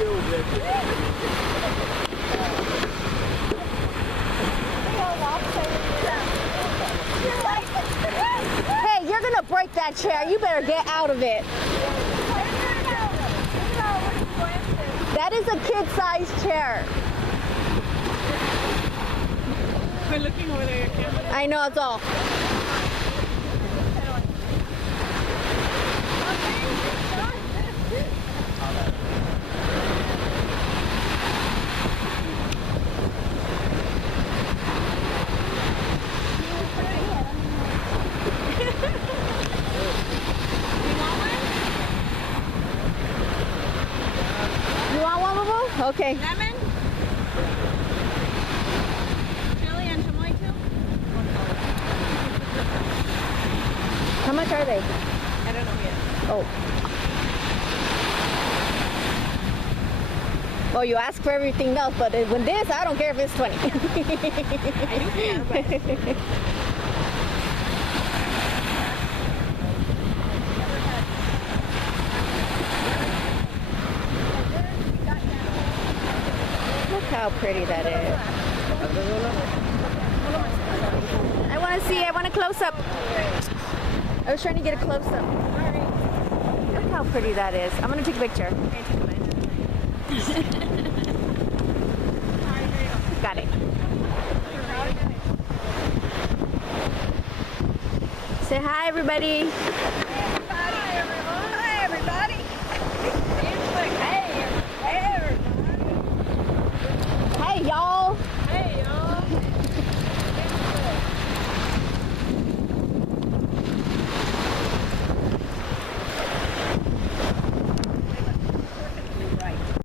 Hey, you're gonna break that chair. You better get out of it. That is a kid-sized chair. We're looking over there, your camera. I know, it's all. You want one, Boo? Okay. Lemon? Chili and chamoy too? How much are they? I don't know yet. Oh. Oh, you ask for everything else, but when this, I don't care if it's 20. I do care, but Look how pretty that is. I want to see, I want a close-up. I was trying to get a close-up. Look how pretty that is. I'm going to take a picture. Got it. Say hi, everybody.